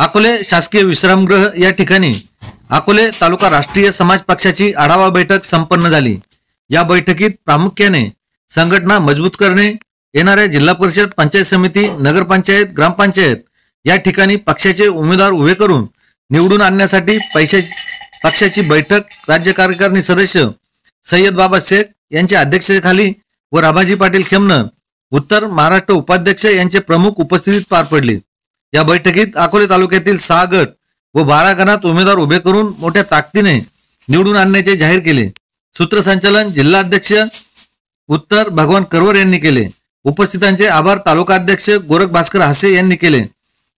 अकोले शासकीय विश्रामगृह या ठिकाणी अकोले तालुका राष्ट्रीय समाज पक्षाची आढावा बैठक संपन्न झाली। या बैठकीत प्रामुख्याने संघटना मजबूत करणे, येणाऱ्या जिल्हा परिषद, पंचायत समिती, नगरपंचायत, ग्रामपंचायत या ठिकाणी पक्षाचे उमेदवार उभे करून निवडून आणण्यासाठी पक्षाची बैठक राज्य कार्यकारिणी सदस्य सय्यद बाबा शेख यांच्या अध्यक्षतेखाली व राभाजी पाटील खेमनर उत्तर महाराष्ट्र उपाध्यक्ष यांचे प्रमुख उपस्थितीत पार पडली। या बैठकीत अकोले तालुक्यातील 6 गट व 12 गणात उमेदवार उभे करून मोठ्या ताकदीने निवडून आणण्याचे जाहीर केले। सूत्रसंचालन जिल्हाध्यक्ष उत्तर भगवान करवर यांनी केले। उपस्थितांचे आभार तालुका अध्यक्ष गोरख भास्कर हासे यांनी केले।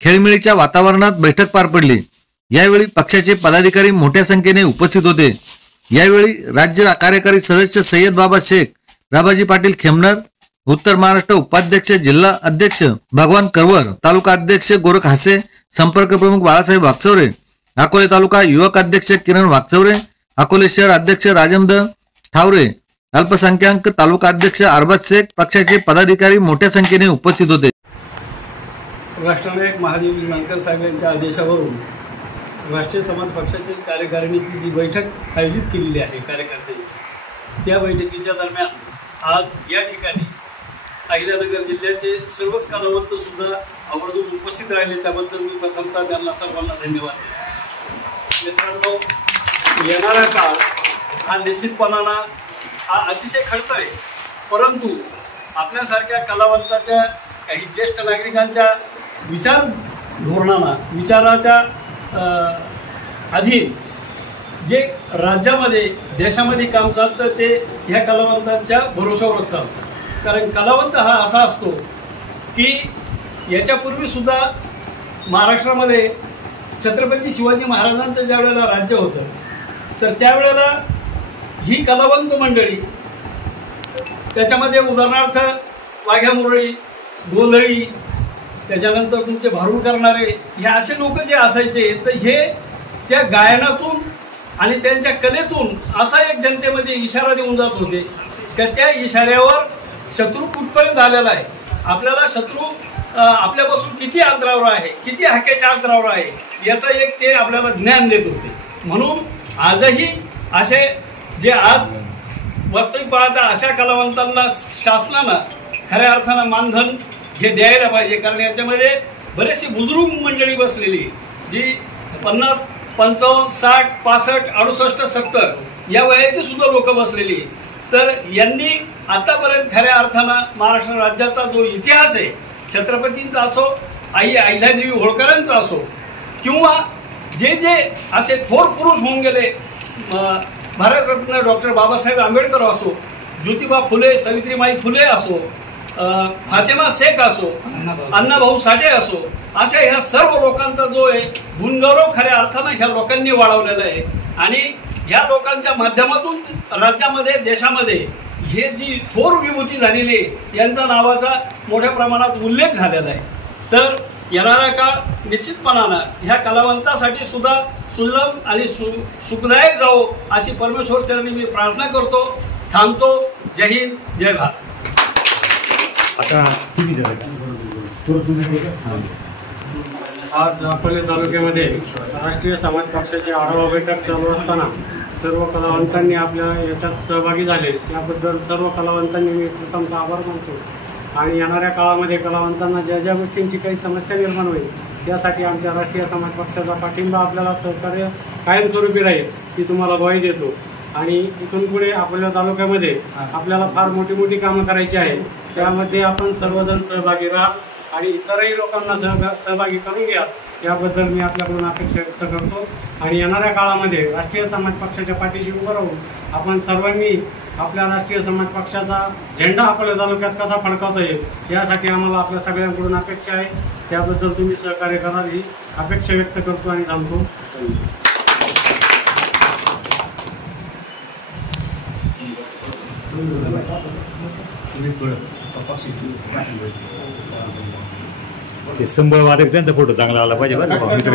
खेळमेळीच्या वातावरणात बैठक पार पडली। यावेळी पक्षाचे पदाधिकारी मोठ्या संख्येने उपस्थित होते। यावेळी राज्य कार्यकारी सदस्य सय्यद बाबा शेख, राभाजी पाटील खेमनर, उत्तर महाराष्ट्र उपाध्यक्ष, जिल्हा अध्यक्ष भगवान करवर, तालुका अध्यक्ष गोरख हासे, संपर्क प्रमुख बाळासाहेब वागचौरे, अकोले तालुका युवक अध्यक्ष किरण वागचौरे, अकोले शहर अध्यक्ष राजमद ठावरे, अल्पसंख्याक तालुका अध्यक्ष अरबाज शेख, पक्षाचे पदाधिकारी मोठ्या संख्येने उपस्थित होते। राष्ट्रनायक महादेव जानकर साहेब यांच्या आदेशावरून राष्ट्रीय समाज पक्षाची कार्यकारिणीची जी बैठक आयोजित केलेली आहे कार्यकर्त्यांची, त्या बैठकीच्या दरम्यान आज या ठिकाणी अहिल्यानगर जिल्ह्याचे सर्वच कलावंत सुद्धा आवर्जून उपस्थित राहिले, त्याबद्दल मी प्रथमतः त्यांना सर्वांना धन्यवाद देतो। मित्रांनो, येणारा काळ हा निश्चितपणानं हा अतिशय खडतर आहे, परंतु आपल्यासारख्या कलावंताच्या काही ज्येष्ठ नागरिकांच्या विचार धोरणांना, विचाराच्या अधीन जे राज्यामध्ये देशामध्ये काम चालतं ते ह्या कलावंतांच्या भरोशावरच चालतं। कारण कलावंत हा असा असतो की याच्यापूर्वीसुद्धा महाराष्ट्रामध्ये छत्रपती शिवाजी महाराजांचं ज्या वेळेला राज्य होतं, तर त्यावेळेला ही कलावंत मंडळी, त्याच्यामध्ये उदाहरणार्थ वाघ्या मुरळी, गोंधळी, त्याच्यानंतर तुमचे भारूड करणारे, हे असे लोक जे असायचे, तर हे त्या गायनातून आणि त्यांच्या कलेतून असा एक जनतेमध्ये इशारा देऊन जात होते की त्या इशाऱ्यावर शत्रू कुठपर्यंत आलेला आहे, आपल्याला शत्रू आपल्यापासून किती अंतरावर आहे, किती हाकेच्या अंतरावर आहे, याचं एक ते आपल्याला ज्ञान देत होते। म्हणून आजही असे जे आज वास्तविक पाहता अशा कलावंतांना शासनानं खऱ्या अर्थानं मानधन हे द्यायला पाहिजे। कारण याच्यामध्ये बरेचशी बुजुर्ग मंडळी बसलेली, जी 50, 55, 60, 65, 68, 70 या वयाची सुद्धा लोक बसलेली, तर यांनी आतापर्यंत खऱ्या अर्थानं महाराष्ट्र राज्याचा जो इतिहास आहे, छत्रपतींचा असो, आई अहिल्यादेवी होळकरांचा असो, किंवा जे जे असे थोर पुरुष होऊन गेले, भारतरत्न डॉक्टर बाबासाहेब आंबेडकर असो, ज्योतिबा फुले, सावित्रीबाई फुले असो, फातिमा शेख असो, अण्णाभाऊ साठे असो, अशा ह्या सर्व लोकांचा जो आहे गुणगौरव खऱ्या अर्थानं ह्या लोकांनी वाढवलेला आहे। आणि ह्या लोकांच्या माध्यमातून राज्यामध्ये, देशामध्ये हे जी थोर विभूती झालेली आहे, यांचा नावाचा मोठ्या प्रमाणात उल्लेख झालेला आहे। तर येणारा काळ निश्चितपणानं ह्या कलावंतासाठी सुद्धा सुलभ आणि सुखदायक जावो अशी परमेश्वर चरणी मी प्रार्थना करतो। थांबतो। जय हिंद, जय भारत। आज अकोले तालुक्यामध्ये राष्ट्रीय समाज पक्षाची आढावा बैठक चालू असताना सर्व कलावंतांनी आपल्या याच्यात सहभागी झाले, त्याबद्दल सर्व कलावंतांनी मी प्रथमतः आभार मानतो। आणि येणाऱ्या काळामध्ये कलावंतांना ज्या ज्या गोष्टींची काही समस्या निर्माण होईल, त्यासाठी आमच्या राष्ट्रीय समाज पक्षाचा पाठिंबा आपल्याला सहकार्य कायमस्वरूपी राहील ही तुम्हाला ग्वाही देतो। आणि इथून पुढे आपल्या तालुक्यामध्ये आपल्याला फार मोठी मोठी कामं करायची आहेत, त्यामध्ये आपण सर्वजण सहभागी राहा आणि इतरही लोकांना सहभागी करून घ्या, याबद्दल मी आपल्याकडून अपेक्षा व्यक्त करतो। आणि येणाऱ्या काळामध्ये राष्ट्रीय समाज पक्षाच्या पाठीशी उभं राहून आपण सर्वांनी आपल्या राष्ट्रीय समाज पक्षाचा झेंडा आपल्या तालुक्यात कसा फडकावता येईल, यासाठी आम्हाला आपल्या सगळ्यांकडून अपेक्षा आहे, त्याबद्दल तुम्ही सहकार्य कराल ही अपेक्षा व्यक्त करतो आणि थांबतो। ते संबळ वादक त्यांचा फोटो चांगला आला पाहिजे बरं मित्र